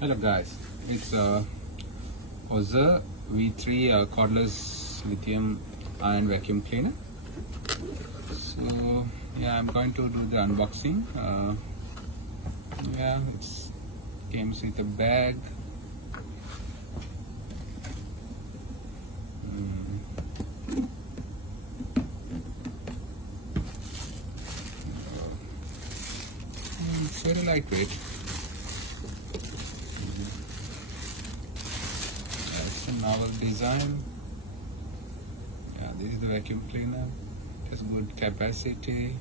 Hello guys, it's Oasser V3 cordless lithium ion vacuum cleaner. So yeah, I'm going to do the unboxing. Yeah, it comes with a bag. It's very lightweight. It's a novel design. Yeah, this is the vacuum cleaner. It has good capacity.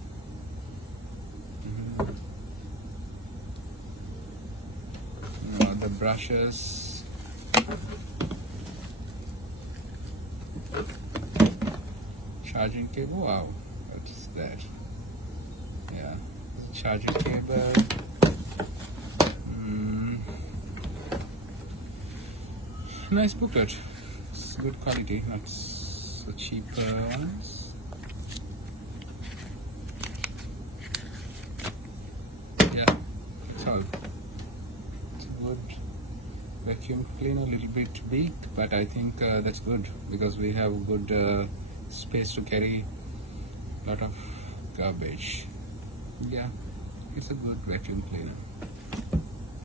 The brushes. Charging cable. Wow, what is that? Yeah, charging cable. Nice booklet. It's good quality, not so cheap ones. Yeah, it's all. It's a good vacuum cleaner, a little bit big, but I think that's good because we have good space to carry a lot of garbage. Yeah, it's a good vacuum cleaner.